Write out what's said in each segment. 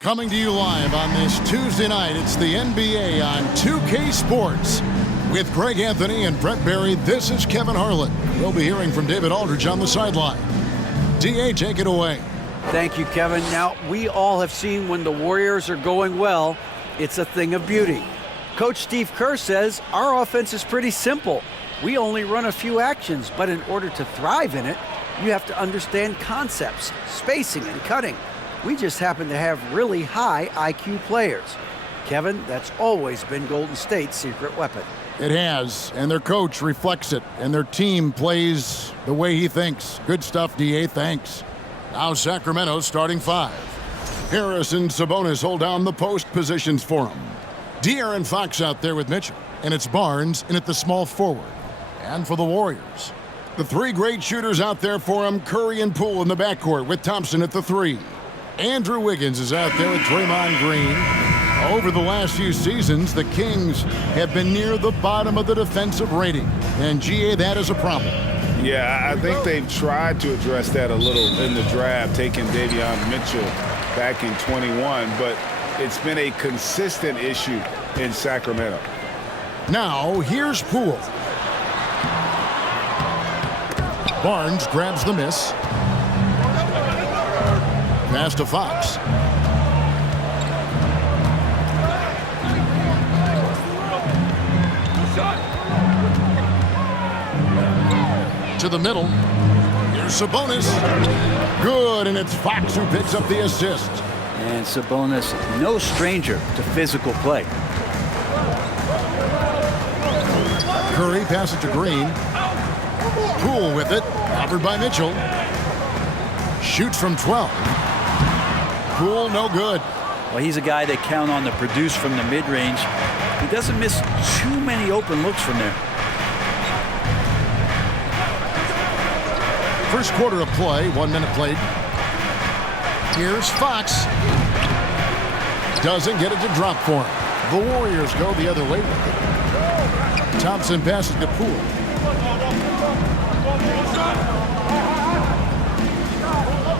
Coming to you live on this Tuesday night, it's the NBA on 2K Sports. With Greg Anthony and Brent Barry, this is Kevin Harlan. We'll be hearing from David Aldridge on the sideline. D.A., take it away. Thank you, Kevin. Now, we all have seen when the Warriors are going well, it's a thing of beauty. Coach Steve Kerr says our offense is pretty simple. We only run a few actions, but in order to thrive in it, you have to understand concepts, spacing, and cutting. We just happen to have really high IQ players. Kevin, that's always been Golden State's secret weapon. It has, and their coach reflects it, and their team plays the way he thinks. Good stuff, D.A., thanks. Now Sacramento starting five. Harris and Sabonis hold down the post positions for him. De'Aaron Fox out there with Mitchell, and it's Barnes in at the small forward. And for the Warriors, the three great shooters out there for him, Curry and Poole in the backcourt with Thompson at the three. Andrew Wiggins is out there with Draymond Green. Over the last few seasons, the Kings have been near the bottom of the defensive rating. And, G.A., that is a problem. Yeah, I think they've tried to address that a little in the draft, taking Davion Mitchell back in 21, but it's been a consistent issue in Sacramento. Now, here's Poole. Barnes grabs the miss. Pass to Fox. To the middle. Here's Sabonis. Good, and it's Fox who picks up the assist. And Sabonis, no stranger to physical play. Curry passes it to Green. Poole with it. Covered by Mitchell. Shoots from 12. Poole, no good. Well, he's a guy they count on to produce from the mid-range. He doesn't miss too many open looks from there. First quarter of play, 1 minute played. Here's Fox. Doesn't get it to drop for him. The Warriors go the other way with it. Thompson passes to Poole.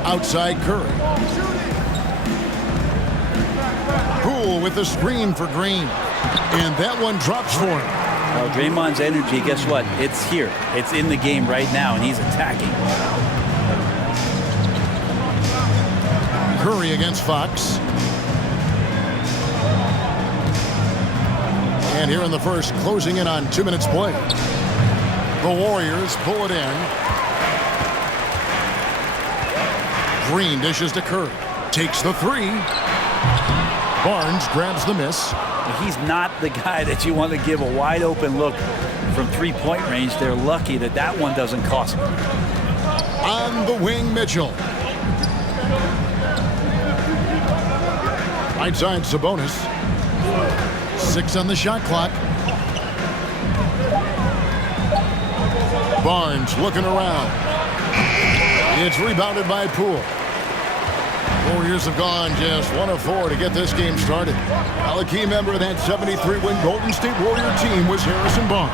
Outside Curry. Poole with the screen for Green. And that one drops for him. Well, Draymond's energy, guess what? It's here. It's in the game right now, and he's attacking. Curry against Fox. And here in the first, closing in on 2 minutes play. The Warriors pull it in. Green dishes to Curry. Takes the three. Barnes grabs the miss. He's not the guy that you want to give a wide open look from three-point range. They're lucky that that one doesn't cost them. On the wing, Mitchell. Right side, Sabonis. 6 on the shot clock. Barnes looking around. It's rebounded by Poole. Warriors have gone just 1 of 4 to get this game started. Well, a key member of that 73-win Golden State Warrior team was Harrison Barnes.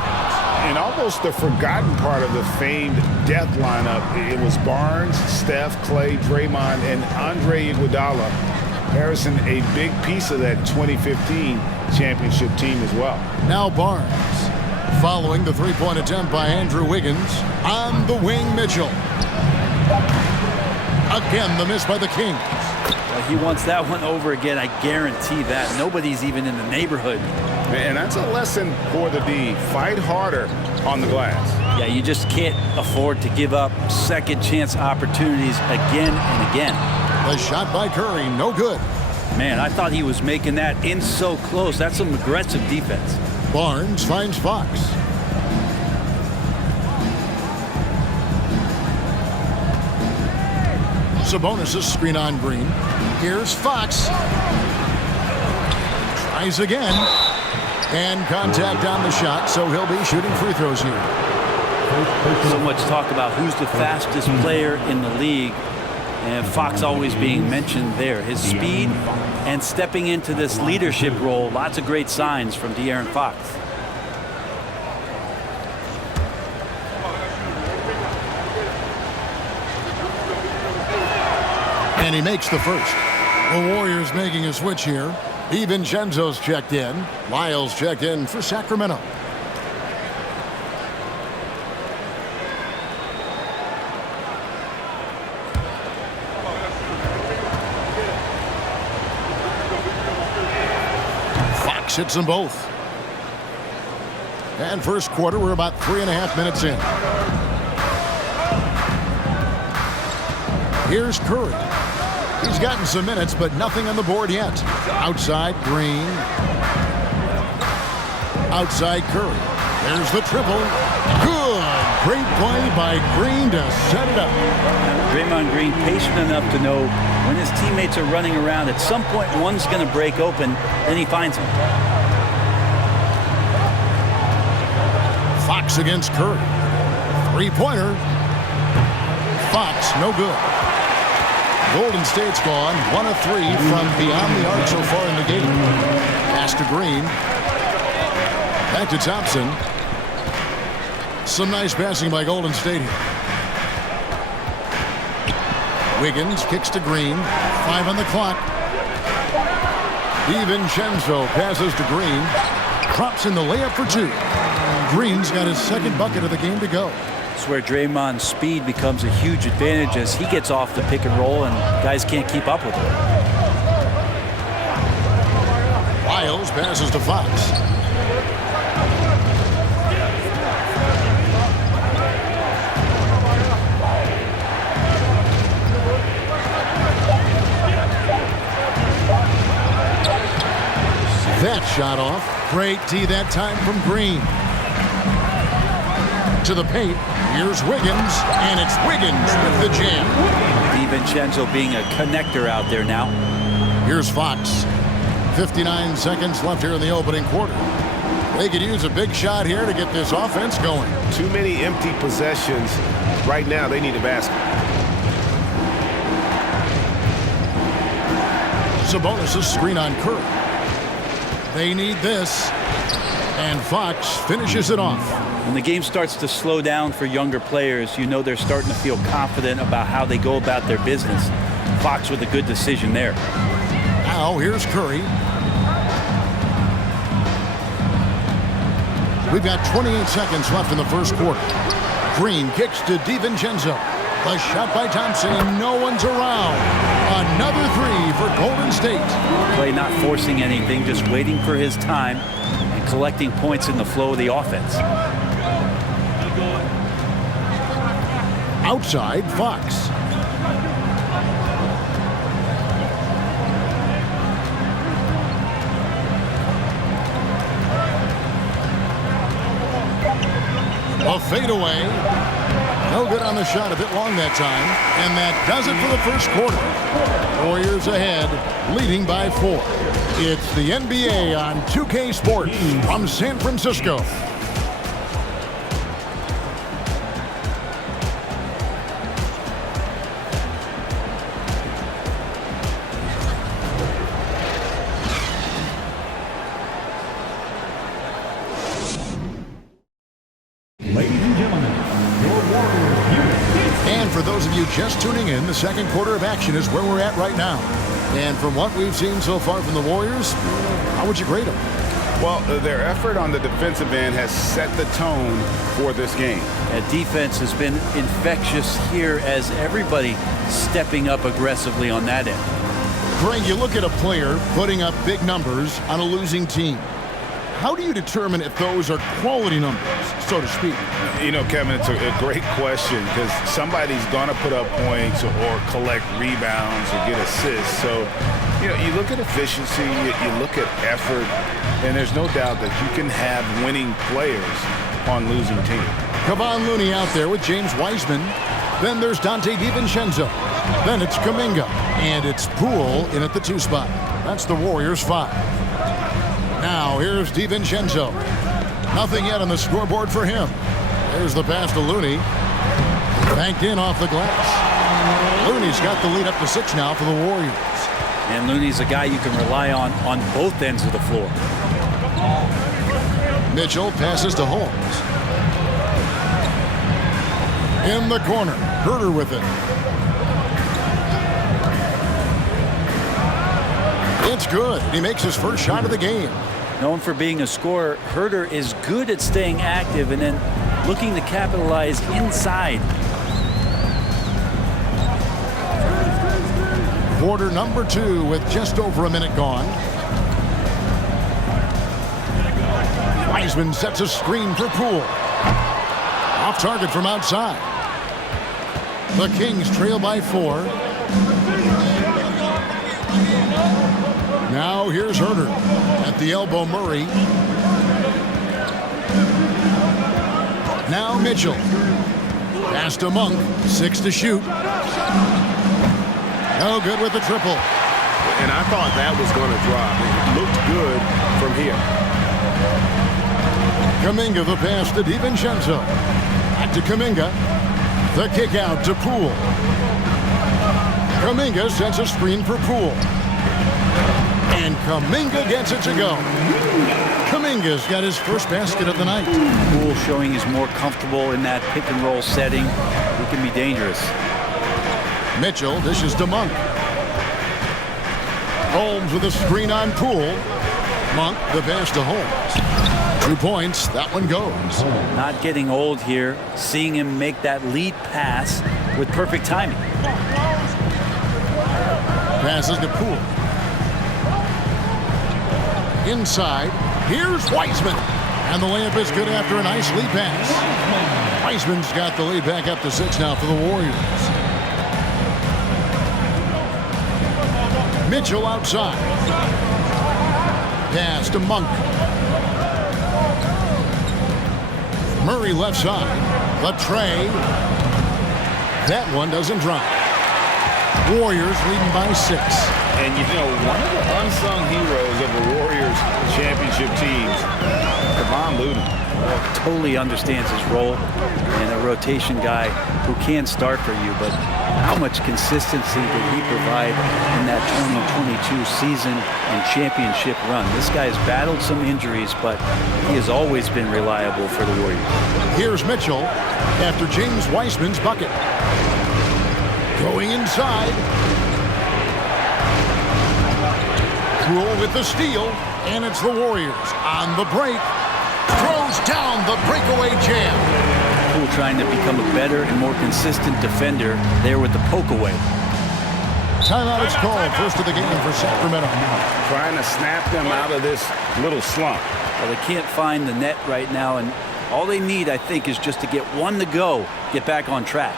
And almost the forgotten part of the famed death lineup, it was Barnes, Steph, Clay, Draymond, and Andre Iguodala. Harrison, a big piece of that 2015 championship team as well. Now Barnes, following the three-point attempt by Andrew Wiggins. On the wing, Mitchell. Again, the miss by the Kings. Well, he wants that one over again, I guarantee that. Nobody's even in the neighborhood. And that's a lesson for the D. Fight harder on the glass. Yeah, you just can't afford to give up second chance opportunities again and again. The shot by Curry, no good. Man, I thought he was making that in so close. That's some aggressive defense. Barnes finds Fox. Sabonis' screen on Green. Here's Fox. Tries again. And contact on the shot, so he'll be shooting free throws here. So much talk about who's the fastest player in the league. And Fox always being mentioned there. His speed and stepping into this leadership role, lots of great signs from De'Aaron Fox. And he makes the first. The Warriors making a switch here. DiVincenzo's checked in. Lyles checked in for Sacramento. Fox hits them both. And first quarter, we're about 3.5 minutes in. Here's Curry. He's gotten some minutes, but nothing on the board yet. Outside, Green. Outside, Curry. There's the triple. Good. Great play by Green to set it up. Draymond Green patient enough to know when his teammates are running around, at some point one's going to break open, then he finds him. Fox against Curry. Three-pointer. Fox, no good. Golden State's gone 1 of 3 from beyond the arc so far in the game. Pass to Green. Back to Thompson. Some nice passing by Golden State here. Wiggins kicks to Green. 5 on the clock. DiVincenzo passes to Green. Drops in the layup for 2. Green's got his second bucket of the game to go. It's where Draymond's speed becomes a huge advantage as he gets off the pick and roll and guys can't keep up with him. Lyles passes to Fox. That shot off. Great tee that time from Green. To the paint. Here's Wiggins, and it's Wiggins with the jam. DiVincenzo being a connector out there now. Here's Fox. 59 seconds left here in the opening quarter. They could use a big shot here to get this offense going. Too many empty possessions. Right now, they need a basket. Sabonis' screen on Curry. They need this. And Fox finishes it off. When the game starts to slow down for younger players, you know they're starting to feel confident about how they go about their business. Fox with a good decision there. Now here's Curry. We've got 28 seconds left in the first quarter. Green kicks to DiVincenzo. The shot by Thompson, and no one's around. Another 3 for Golden State. Clay not forcing anything, just waiting for his time and collecting points in the flow of the offense. Outside, Fox. A fadeaway. No good on the shot, a bit long that time. And that does it for the first quarter. Warriors ahead, leading by 4. It's the NBA on 2K Sports from San Francisco. And for those of you just tuning in, the second quarter of action is where we're at right now. And from what we've seen so far from the Warriors, how would you grade them? Well, their effort on the defensive end has set the tone for this game. That defense has been infectious here as everybody stepping up aggressively on that end. Greg, you look at a player putting up big numbers on a losing team. how do you determine if those are quality numbers, so to speak? You know, Kevin, it's a great question because somebody's going to put up points or collect rebounds or get assists. So, you know, you look at efficiency, you look at effort, and there's no doubt that you can have winning players on losing teams. Kevon Looney out there with James Wiseman. Then there's Dante DiVincenzo. Then it's Kuminga. And it's Poole in at the 2 spot. That's the Warriors 5. Now here's DiVincenzo. Nothing yet on the scoreboard for him. There's the pass to Looney. Banked in off the glass. Looney's got the lead up to 6 now for the Warriors. And Looney's a guy you can rely on both ends of the floor. Mitchell passes to Holmes. In the corner, Herter with it. It's good. He makes his first shot of the game. Known for being a scorer, Herter is good at staying active and then looking to capitalize inside. Quarter number 2 with just over a minute gone. Wiseman sets a screen for Poole. Off target from outside. The Kings trail by 4. Now here's Herter. At the elbow, Murray. Now Mitchell. Pass to Monk. 6 to shoot. No good with the triple. And I thought that was going to drop. It looked good from here. Kuminga the pass to DiVincenzo. Back to Kuminga. The kick out to Poole. Kuminga sets a screen for Poole. And Kuminga gets it to go. Kuminga's got his first basket of the night. Poole showing he's more comfortable in that pick and roll setting. He can be dangerous. Mitchell dishes to Monk. Holmes with a screen on Poole. Monk the pass to Holmes. 2 points. That one goes. Not getting old here. Seeing him make that lead pass with perfect timing. Passes to Poole. Inside. Here's Wiseman. And the layup is good after a nice lead pass. Wiseman's got the lead back up to 6 now for the Warriors. Mitchell outside. Pass to Monk. Murray left side. The tray. That one doesn't drop. Warriors leading by 6. And you know, one of the unsung heroes of the Warriors championship teams, Kevon Looney. Totally understands his role and a rotation guy who can start for you, but how much consistency did he provide in that 2022 season and championship run? This guy's battled some injuries, but he has always been reliable for the Warriors. Here's Mitchell after James Wiseman's bucket. Going inside. Poole with the steal, and it's the Warriors on the break. Throws down the breakaway jam. Poole trying to become a better and more consistent defender there with the poke away. Timeout is called. First of the game for Sacramento. Trying to snap them out of this little slump. Well, they can't find the net right now, and all they need, I think, is just to get one to go, get back on track.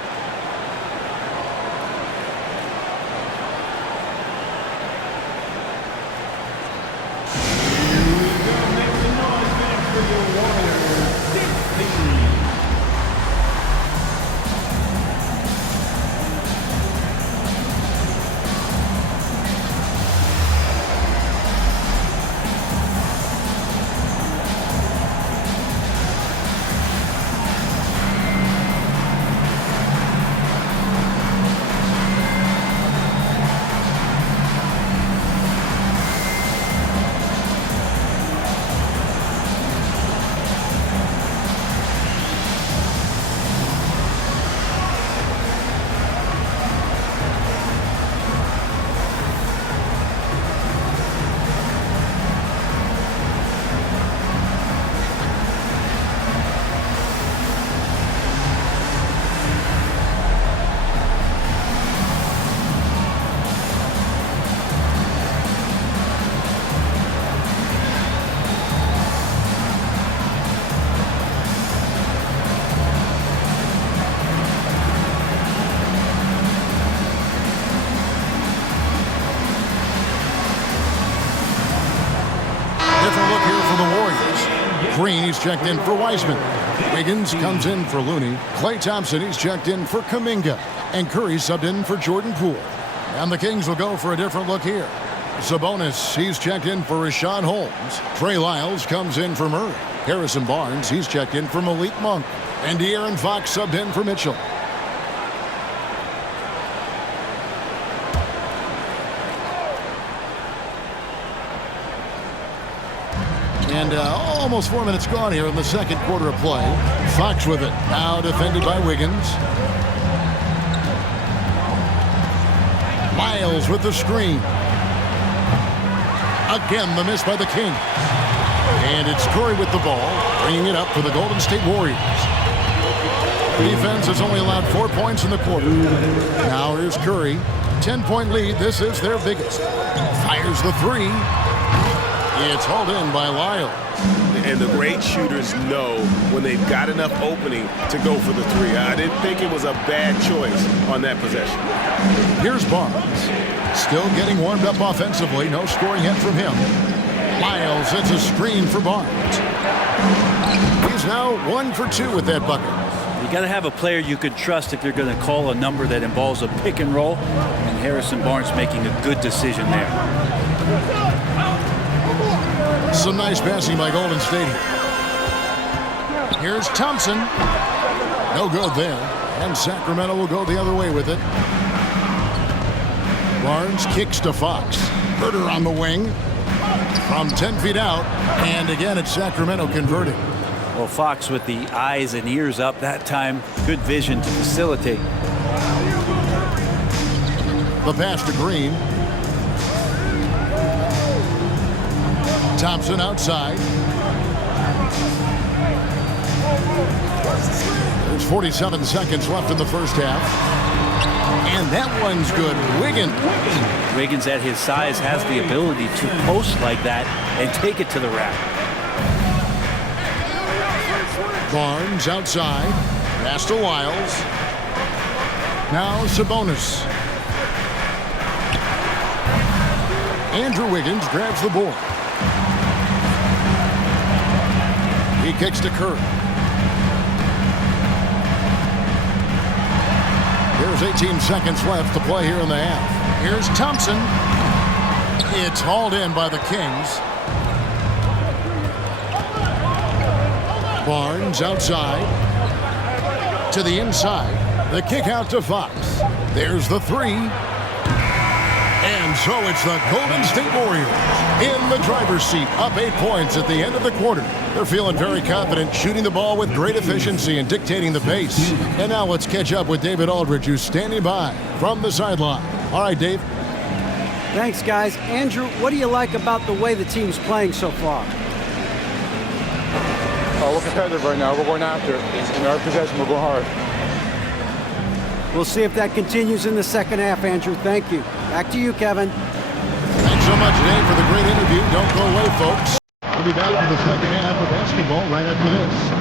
Green, he's checked in for Wiseman. Wiggins comes in for Looney. Klay Thompson, he's checked in for Kuminga. And Curry subbed in for Jordan Poole. And the Kings will go for a different look here. Sabonis, he's checked in for Rashawn Holmes. Trey Lyles comes in for Murray. Harrison Barnes, he's checked in for Malik Monk. And De'Aaron Fox subbed in for Mitchell. And almost 4 minutes gone here in the second quarter of play. Fox with it. Now defended by Wiggins. Lyles with the screen. Again, the miss by the King. And it's Curry with the ball, bringing it up for the Golden State Warriors. Defense has only allowed 4 points in the quarter. Now here's Curry. 10-point lead. This is their biggest. Fires the three. It's hauled in by Lyles. And the great shooters know when they've got enough opening to go for the three. I didn't think it was a bad choice on that possession. Here's Barnes. Still getting warmed up offensively. No scoring yet from him. Lyles sets a screen for Barnes. He's now 1 for 2 with that bucket. You got to have a player you can trust if you're going to call a number that involves a pick and roll. And Harrison Barnes making a good decision there. Some nice passing by Golden State. Here's Thompson. No good there. And Sacramento will go the other way with it. Barnes kicks to Fox. Herter on the wing. From 10 feet out. And again, it's Sacramento converting. Well, Fox with the eyes and ears up that time. Good vision to facilitate. The pass to Green. Thompson outside. There's 47 seconds left in the first half. And that one's good. Wiggins at his size has the ability to post like that and take it to the rack. Barnes outside. Pass to Lyles. Now Sabonis. Andrew Wiggins grabs the board. He kicks to Curry. There's 18 seconds left to play here in the half. Here's Thompson. It's hauled in by the Kings. Barnes outside. To the inside. The kick out to Fox. There's the three. And so it's the Golden State Warriors in the driver's seat, up 8 points at the end of the quarter. They're feeling very confident, shooting the ball with great efficiency and dictating the pace. And now let's catch up with David Aldridge, who's standing by from the sideline. All right, Dave. Thanks, guys. Andrew, what do you like about the way the team's playing so far? We're competitive right now. We're going after it. In our possession, we'll go hard. We'll see if that continues in the second half, Andrew. Thank you. Back to you, Kevin. Thanks so much, Dave, for the great interview. Don't go away, folks. We'll be back for the second half of basketball right after this.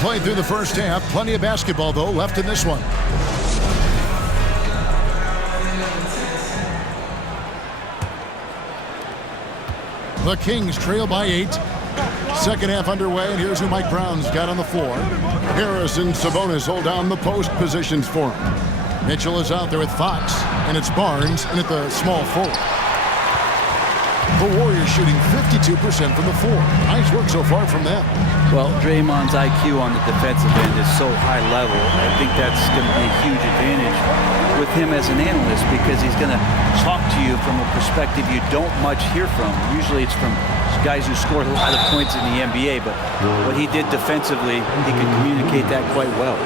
played through the first half. Plenty of basketball, though, left in this one. The Kings trail by 8. Second half underway, and here's who Mike Brown's got on the floor. Harris and Sabonis hold down the post positions for him. Mitchell is out there with Fox, and it's Barnes in at the small forward. The Warriors shooting 52% from the floor. Nice work so far from them. Well, Draymond's IQ on the defensive end is so high level. I think that's going to be a huge advantage with him as an analyst because he's going to talk to you from a perspective you don't much hear from. Usually it's from guys who scored a lot of points in the NBA, but what he did defensively, he could communicate that quite well.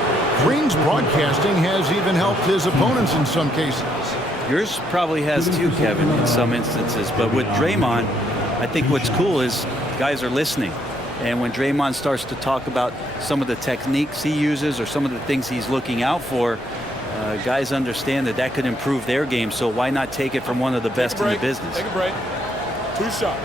Green's broadcasting has even helped his opponents in some cases. Yours probably has too, Kevin, in some instances. But with Draymond, I think what's cool is guys are listening. And when Draymond starts to talk about some of the techniques he uses or some of the things he's looking out for, guys understand that that could improve their game. So why not take it from one of the best in the business? Take a break. 2 shots.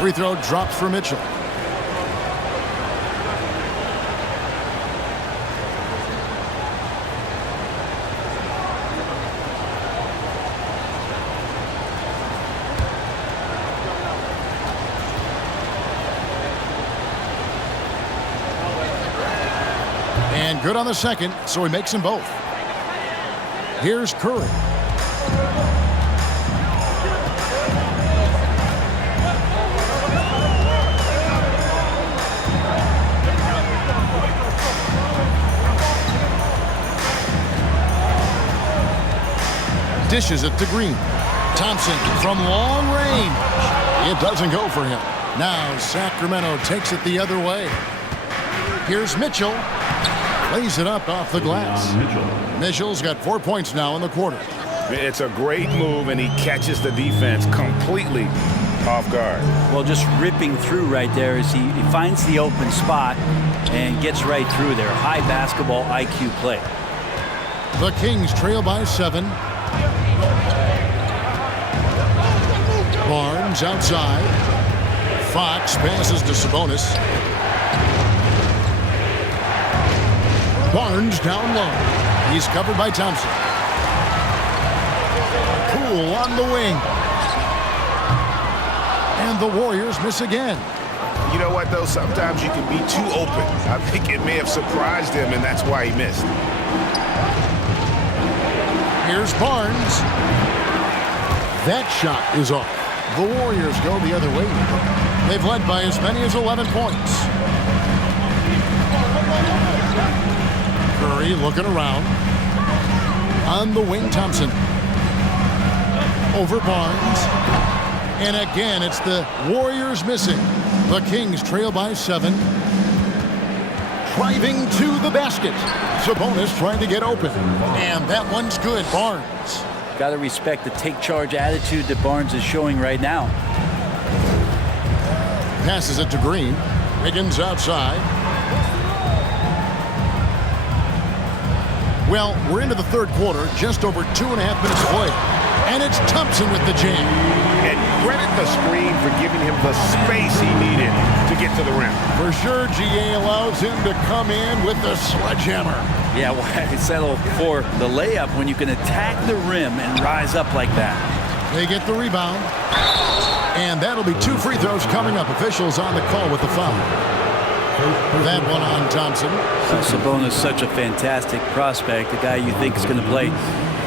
Free throw drops for Mitchell. And good on the second, so he makes them both. Here's Curry. Dishes it to Green. Thompson from long range. It doesn't go for him. Now Sacramento takes it the other way. Here's Mitchell. Lays it up off the glass. Mitchell's got 4 points now in the quarter. It's a great move, and he catches the defense completely off guard. Well, just ripping through right there as he finds the open spot and gets right through there. High basketball IQ play. The Kings trail by 7. Barnes outside. Fox passes to Sabonis. Barnes down low. He's covered by Thompson. Poole on the wing. And the Warriors miss again. You know what, though? Sometimes you can be too open. I think it may have surprised him, and that's why he missed. Here's Barnes. That shot is off. The Warriors go the other way. They've led by as many as 11 points. Curry looking around. On the wing, Thompson. Over Barnes. And again, it's the Warriors missing. The Kings trail by 7. Driving to the basket. Sabonis trying to get open. And that one's good. Barnes. Got to respect the take charge attitude that Barnes is showing right now. Passes it to Green. Wiggins outside. Well, we're into the third quarter, just over 2.5 minutes played. And it's Thompson with the jam. And credit the screen for giving him the space he needed to get to the rim. For sure, GA allows him to come in with the sledgehammer. Yeah, why settle for the layup when you can attack the rim and rise up like that? They get the rebound. And that'll be 2 free throws coming up. Officials on the call with the foul. That one on Thompson. Sabonis, such a fantastic prospect, a guy you think is going to play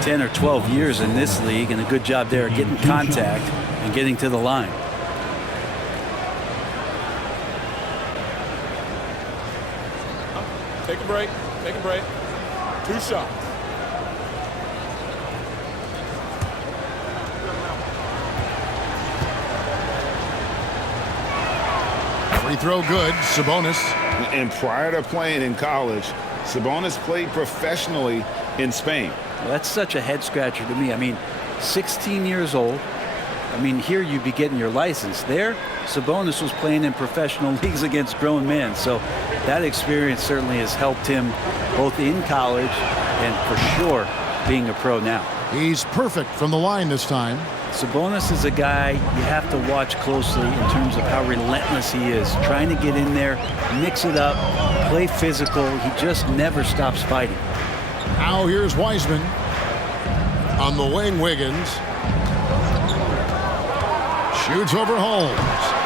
10 or 12 years in this league, and a good job there getting contact and getting to the line. Take a break. Take a break. 2 shots. Free throw good. Sabonis. And prior to playing in college, Sabonis played professionally in Spain. Well, that's such a head scratcher to me. I mean, 16 years old. I mean, here you'd be getting your license. There, Sabonis was playing in professional leagues against grown men. So that experience certainly has helped him both in college and for sure being a pro now. He's perfect from the line this time. Sabonis is a guy you have to watch closely in terms of how relentless he is. Trying to get in there, mix it up, play physical. He just never stops fighting. Now here's Wiseman. On the wing, Wiggins. Shoots over Holmes.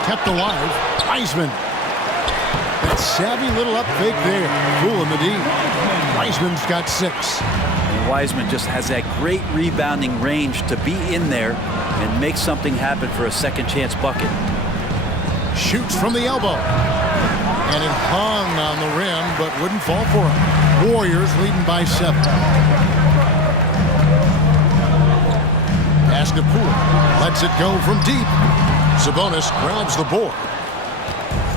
Kept alive. Wiseman. That savvy little up fake there. Fooling the D. Wiseman's got 6. And Wiseman just has that great rebounding range to be in there and make something happen for a second chance bucket. Shoots from the elbow. And it hung on the rim, but wouldn't fall for him. Warriors leading by 7. Pass to Poole. Lets it go from deep. Sabonis grabs the board.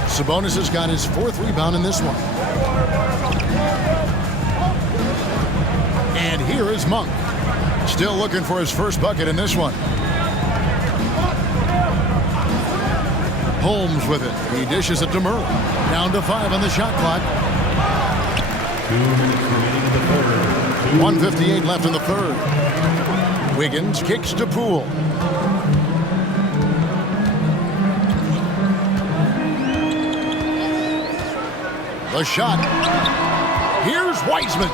Sabonis has got his 4th rebound in this one. And here is Monk. Still looking for his first bucket in this one. Holmes with it. He dishes it to Murray. Down to 5 on the shot clock. 1:58 left in the third. Wiggins kicks to Poole. The shot. Here's Wiseman.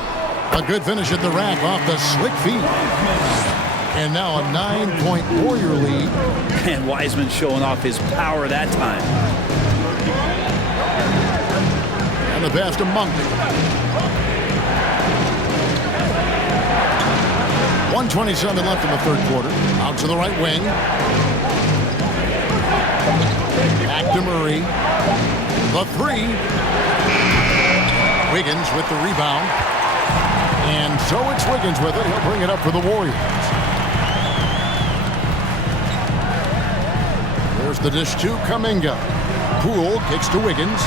A good finish at the rack off the slick feet. And now a 9-point Warrior lead. And Wiseman showing off his power that time. And the pass to Monk. 1:27 left in the third quarter. Out to the right wing. Back to Murray. The 3. Wiggins with the rebound. And so it's Wiggins with it. He'll bring it up for the Warriors. There's the dish to Kuminga. Poole kicks to Wiggins.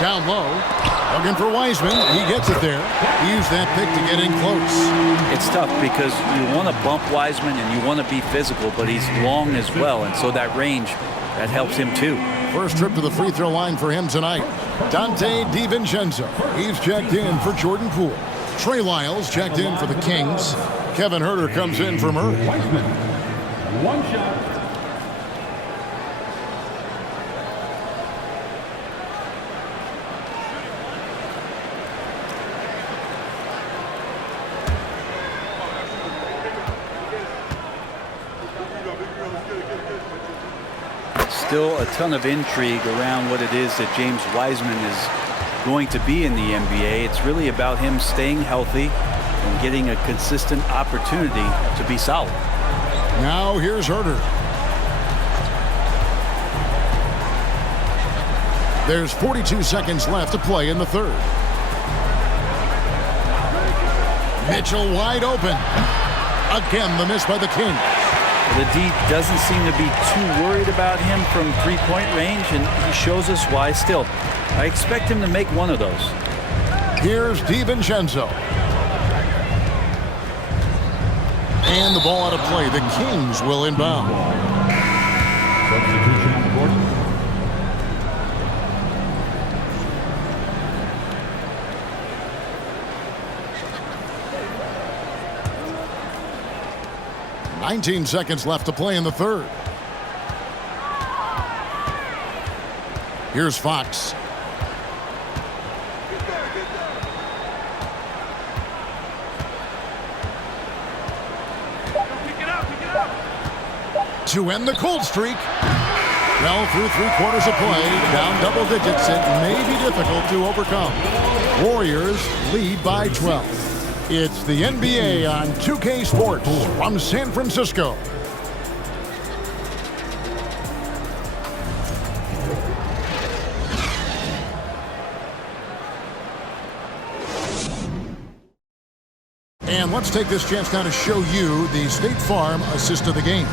Down low. Looking for Wiseman. He gets it there. He used that pick to get in close. It's tough because you want to bump Wiseman and you want to be physical, but he's long as well, and so that range, that helps him too. First trip to the free throw line for him tonight. Dante DiVincenzo. He's checked in for Jordan Poole. Trey Lyles checked in for the Kings. Kevin Huerter comes in for Murray. Wiseman. 1 shot. Still a ton of intrigue around what it is that James Wiseman is going to be in the NBA. It's really about him staying healthy and getting a consistent opportunity to be solid. Now here's Huerter. There's 42 seconds left to play in the third. Mitchell wide open. Again, the miss by the Kings. The D doesn't seem to be too worried about him from three-point range, and he shows us why. Still, I expect him to make one of those. Here's DiVincenzo. And the ball out of play. The Kings will inbound. Substitution on the court. 19 seconds left to play in the third. Here's Fox. To end the cold streak. Well, through 3/4 of play, down double digits, it may be difficult to overcome. Warriors lead by 12. It's the NBA on 2K Sports from San Francisco. And let's take this chance now to show you the State Farm assist of the game.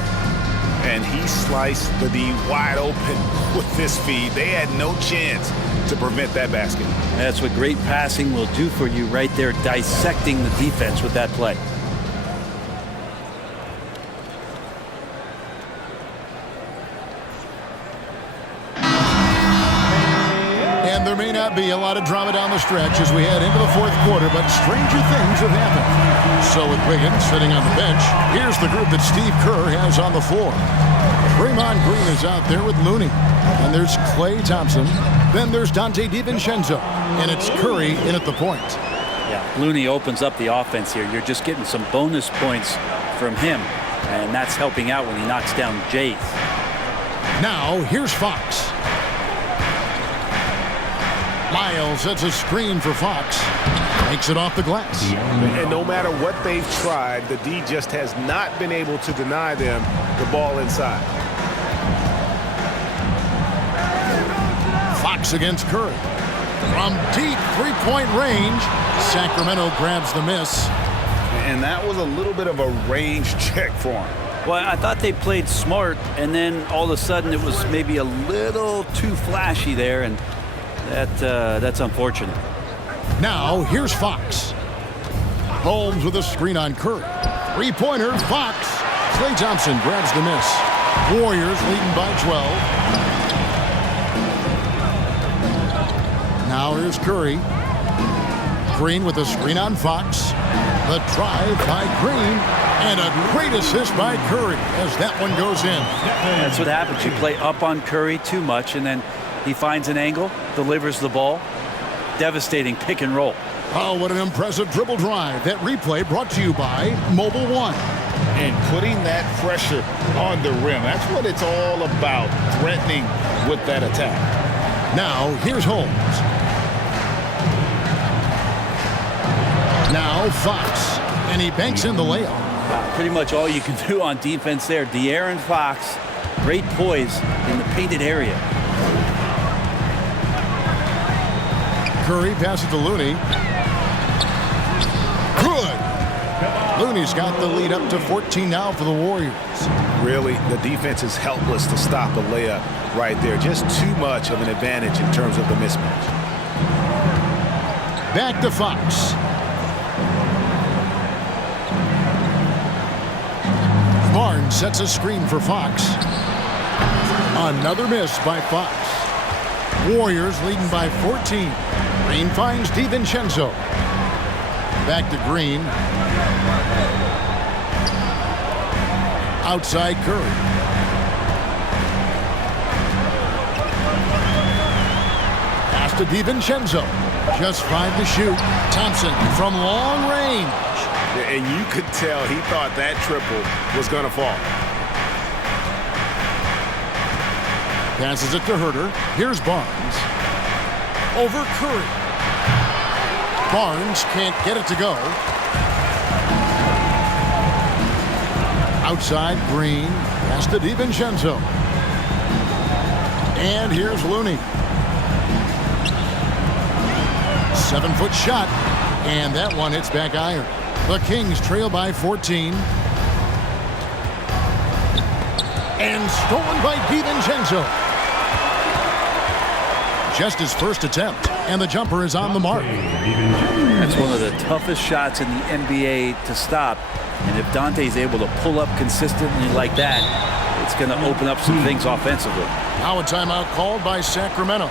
And he sliced the D wide open with this feed. They had no chance to prevent that basket. That's what great passing will do for you right there, dissecting the defense with that play. And there may not be a lot of drama down the stretch as we head into the fourth quarter, but stranger things have happened. So with Wiggins sitting on the bench, here's the group that Steve Kerr has on the floor. Draymond Green is out there with Looney. And there's Klay Thompson. Then there's Donte DiVincenzo. And it's Curry in at the point. Yeah, Looney opens up the offense here. You're just getting some bonus points from him. And that's helping out when he knocks down Jays. Now, here's Fox. Miles sets a screen for Fox. Makes it off the glass. And no matter what they've tried, the D just has not been able to deny them the ball inside. Fox against Curry. From deep three-point range, Sacramento grabs the miss. And that was a little bit of a range check for him. Well, I thought they played smart, and then all of a sudden it was maybe a little too flashy there, and that's unfortunate. Now, here's Fox. Holmes with a screen on Curry. Three-pointer, Fox. Klay Thompson grabs the miss. Warriors leading by 12. Now here's Curry. Green with a screen on Fox. The drive by Green. And a great assist by Curry as that one goes in. That's what happens. You play up on Curry too much, and then he finds an angle, delivers the ball. Devastating pick and roll. Oh, what an impressive dribble drive. That replay brought to you by Mobile One. And putting that pressure on the rim. That's what it's all about, threatening with that attack. Now, here's Holmes. Now, Fox. And he banks in the layup. Pretty much all you can do on defense there. De'Aaron Fox, great poise in the painted area. Curry passes to Looney. Good. Looney's got the lead up to 14 now for the Warriors. Really, the defense is helpless to stop a layup right there. Just too much of an advantage in terms of the mismatch. Back to Fox. Barnes sets a screen for Fox. Another miss by Fox. Warriors leading by 14. Green finds DiVincenzo. Back to Green. Outside Curry. Pass to DiVincenzo. Just 5 to shoot. Thompson from long range. And you could tell he thought that triple was going to fall. Passes it to Herter. Here's Barnes. Over Curry. Barnes can't get it to go. Outside Green. Pass to DiVincenzo. And here's Looney. 7-foot shot. And that one hits back iron. The Kings trail by 14. And stolen by DiVincenzo. Just his first attempt, and the jumper is on the mark. That's one of the toughest shots in the NBA to stop. And if Dante's able to pull up consistently like that, it's going to open up some things offensively. Now a timeout called by Sacramento.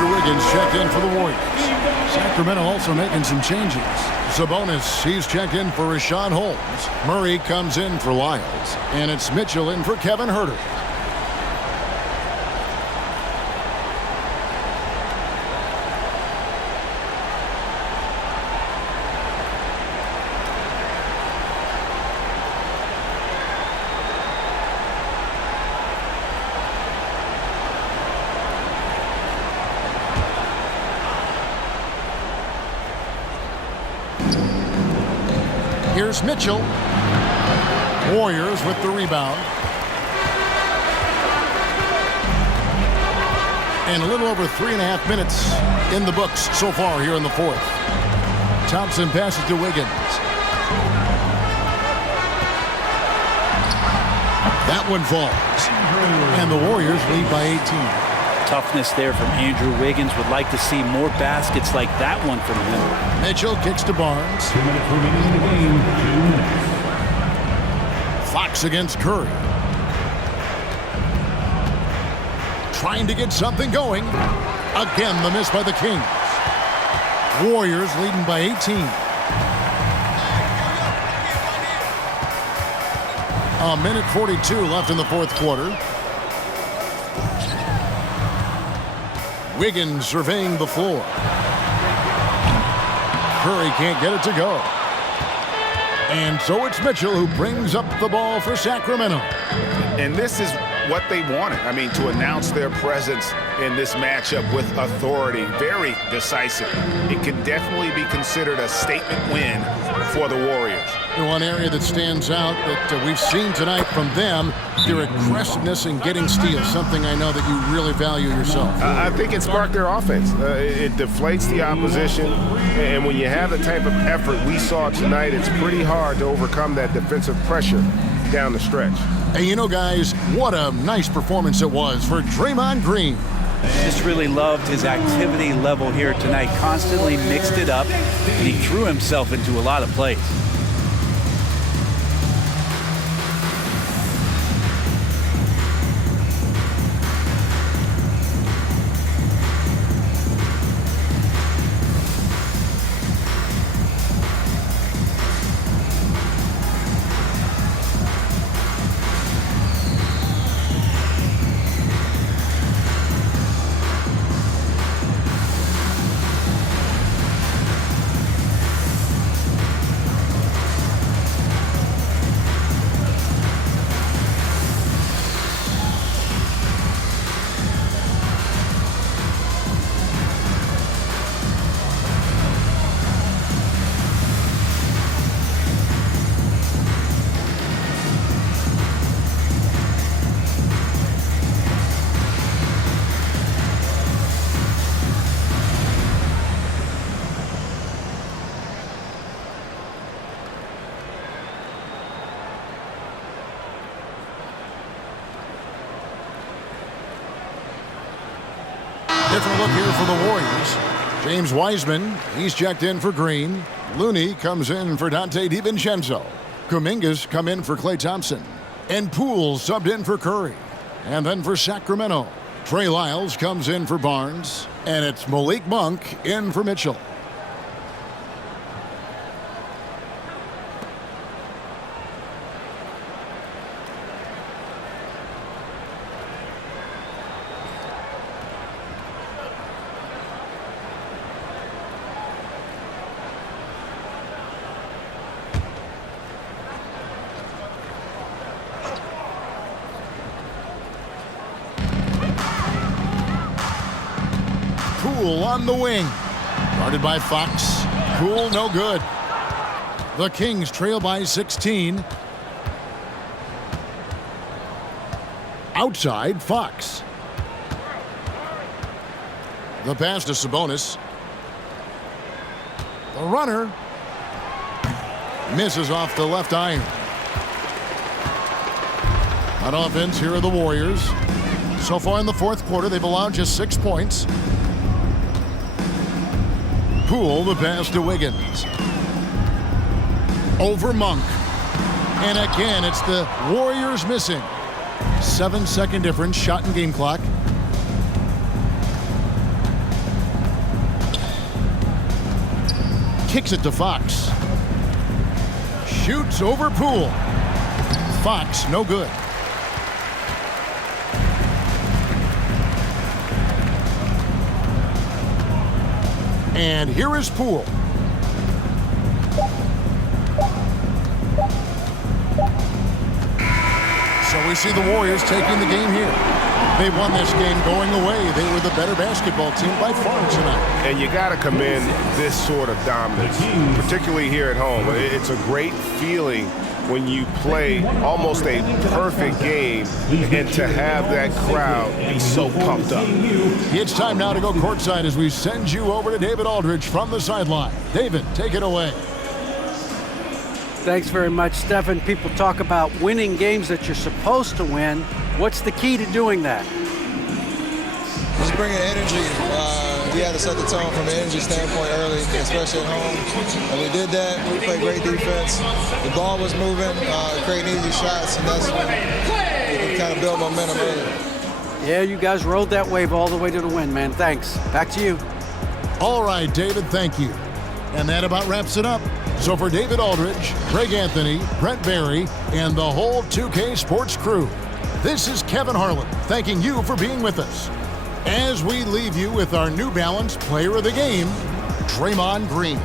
Andrew Wiggins checked in for the Warriors. Sacramento also making some changes. Sabonis, he's checked in for Richaun Holmes. Murray comes in for Lyles. And it's Mitchell in for Kevin Huerter. Here's Mitchell. Warriors with the rebound. And a little over 3.5 minutes in the books so far here in the fourth. Thompson passes to Wiggins. That one falls. And the Warriors lead by 18. Toughness there from Andrew Wiggins. Would like to see more baskets like that one from him. Mitchell kicks to Barnes. 2 minutes remaining in the game. 2 minutes. Fox against Curry. Trying to get something going. Again, the miss by the Kings. Warriors leading by 18. A minute 42 left in the fourth quarter. Wiggins surveying the floor. Curry can't get it to go. And so it's Mitchell who brings up the ball for Sacramento. And this is what they wanted. I mean, to announce their presence in this matchup with authority, very decisive. It can definitely be considered a statement win for the Warriors. One area that stands out that we've seen tonight from them, their aggressiveness in getting steals, something I know that you really value yourself. I think it sparked their offense. It deflates the opposition, and when you have the type of effort we saw tonight, it's pretty hard to overcome that defensive pressure down the stretch. And you know, guys, what a nice performance it was for Draymond Green. Just really loved his activity level here tonight. Constantly mixed it up, and he threw himself into a lot of plays. Different look here for the Warriors. James Wiseman, he's checked in for Green. Looney comes in for Dante DiVincenzo. Kumingas come in for Klay Thompson. And Poole subbed in for Curry. And then for Sacramento, Trey Lyles comes in for Barnes. And it's Malik Monk in for Mitchell. Poole on the wing. Guarded by Fox. Poole no good. The Kings trail by 16. Outside, Fox. The pass to Sabonis. The runner misses off the left iron. On offense, here are the Warriors. So far in the fourth quarter, they've allowed just 6 points. Poole, the pass to Wiggins. Over Monk. And again, it's the Warriors missing. 7-second difference, shot and game clock. kicks it to Fox. Shoots over Poole. Fox, no good. And here is Poole. So we see the Warriors taking the game here. They won this game going away. They were the better basketball team by far tonight. And you got to commend this sort of dominance, particularly here at home. It's a great feeling when you play almost a perfect game and to have that crowd be so pumped up. It's time now to go courtside as we send you over to David Aldridge from the sideline. David, take it away. Thanks very much, Stephen. People talk about winning games that you're supposed to win. What's the key to doing that? Just bringing energy. We had to set the tone from an energy standpoint early, especially at home. And we did that. We played great defense. The ball was moving, creating easy shots, and that's when we could kind of build momentum early. Yeah, you guys rode that wave all the way to the win, man. Thanks. Back to you. All right, David, thank you. And that about wraps it up. So for David Aldridge, Greg Anthony, Brent Barry, and the whole 2K Sports crew, this is Kevin Harlan thanking you for being with us. As we leave you with our New Balance Player of the Game, Draymond Green.